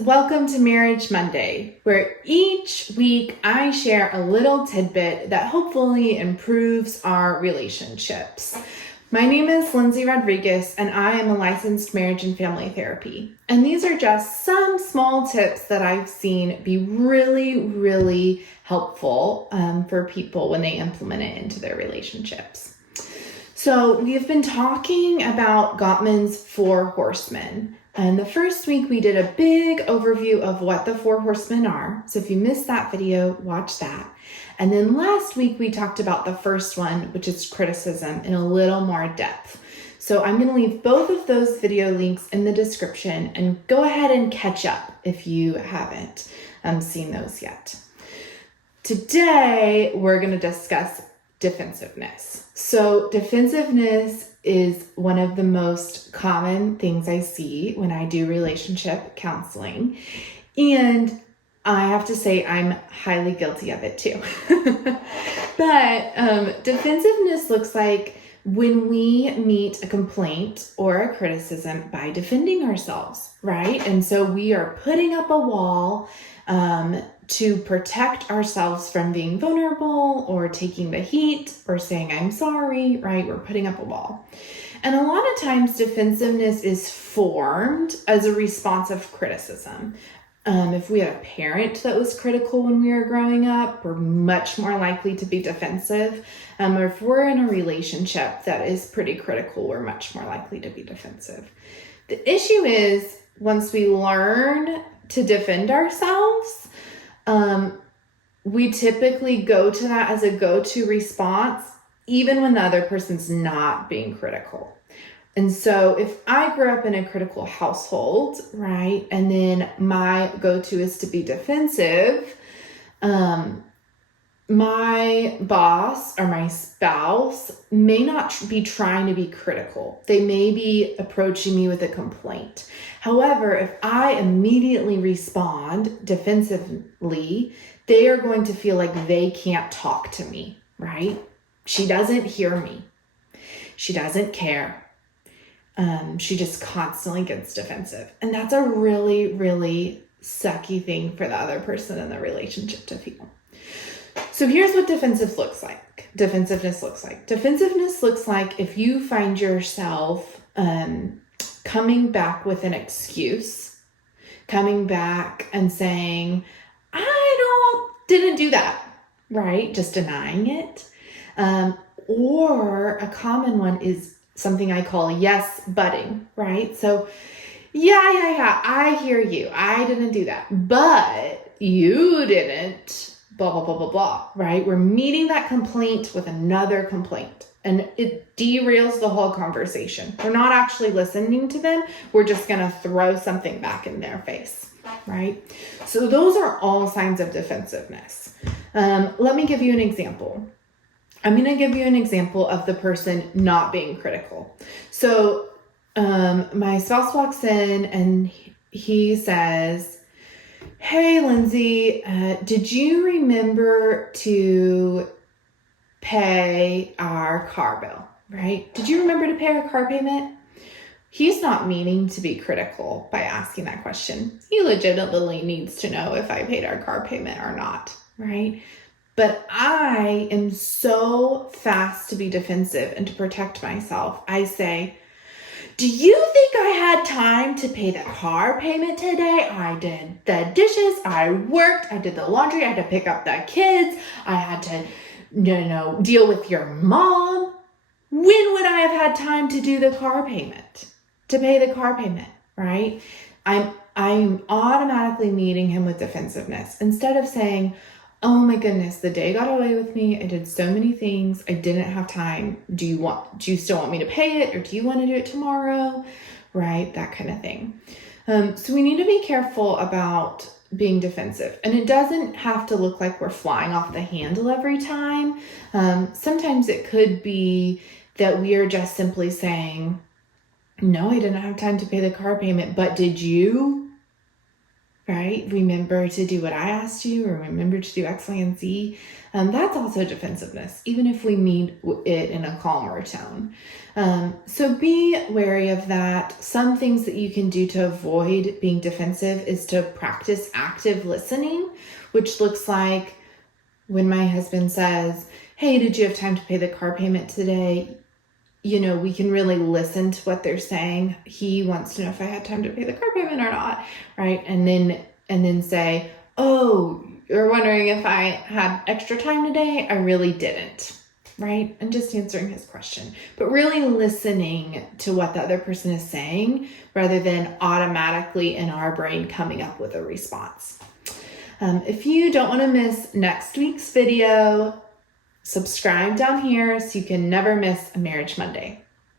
welcome to Marriage Monday, where each week I share a little tidbit that hopefully improves our relationships. My name is Lindsay Rodriguez, and I am a licensed marriage and family therapy. And these are just some small tips that I've seen be really helpful for people when they implement it into their relationships. So we've been talking about Gottman's 4 horsemen. And the first week we did a big overview of what the 4 horsemen are. So if you missed that video, watch that. And then last week we talked about the first one, which is criticism, in a little more depth. So I'm going to leave both of those video links in the description and go ahead and catch up if you haven't seen those yet. Today we're going to discuss defensiveness. So defensiveness is one of the most common things I see when I do relationship counseling. And I have to say I'm highly guilty of it too. But defensiveness looks like when we meet a complaint or a criticism by defending ourselves, right? And so we are putting up a wall to protect ourselves from being vulnerable or taking the heat or saying, I'm sorry, right? We're putting up a wall. And a lot of times defensiveness is formed as a response of criticism. If we had a parent that was critical when we were growing up, we're much more likely to be defensive. Or if we're in a relationship that is pretty critical, we're much more likely to be defensive. The issue is once we learn to defend ourselves, we typically go to that as a go-to response, even when the other person's not being critical. And so if I grew up in a critical household, right, and then my go-to is to be defensive, my boss or my spouse may not be trying to be critical. They may be approaching me with a complaint. However, if I immediately respond defensively, they are going to feel like they can't talk to me, right? She doesn't hear me. She doesn't care. She just constantly gets defensive. And that's a really sucky thing for the other person in the relationship to feel. So here's what defensiveness looks like. Defensiveness looks like if you find yourself coming back with an excuse, coming back and saying, didn't do that, right? Just denying it. Or a common one is something I call yes butting, right? So yeah, I hear you. I didn't do that, but you didn't, blah, right? We're meeting that complaint with another complaint and it derails the whole conversation. We're not actually listening to them. We're just going to throw something back in their face, right? So those are all signs of defensiveness. Let me give you an example. I'm going to give you an example of the person not being critical. So my spouse walks in and he says, hey, Lindsay, did you remember to pay our car bill, right? Did you remember to pay our car payment? He's not meaning to be critical by asking that question. He legitimately needs to know if I paid our car payment or not, right? But I am so fast to be defensive and to protect myself. I say, do you think I had time to pay the car payment today? I did the dishes, I worked, I did the laundry, I had to pick up the kids, I had to, deal with your mom. When would I have had time to do the car payment, to pay the car payment, right? I'm automatically meeting him with defensiveness instead of saying, oh my goodness, the day got away with me. I did so many things. I didn't have time. Do you still want me to pay it or do you want to do it tomorrow? Right? That kind of thing. So we need to be careful about being defensive. And it doesn't have to look like we're flying off the handle every time. Sometimes it could be that we are just simply saying, no, I didn't have time to pay the car payment, but did you? right? Remember to do what I asked you, or remember to do X, Y, and Z. That's also defensiveness, even if we mean it in a calmer tone. So be wary of that. Some things that you can do to avoid being defensive is to practice active listening, which looks like when my husband says, hey, did you have time to pay the car payment today? We can really listen to what they're saying. He wants to know if I had time to pay the car payment or not, right? And then say, oh, you're wondering if I had extra time today? I really didn't, right? And just answering his question, but really listening to what the other person is saying rather than automatically in our brain coming up with a response. If you don't want to miss next week's video, subscribe down here so you can never miss a Marriage Monday.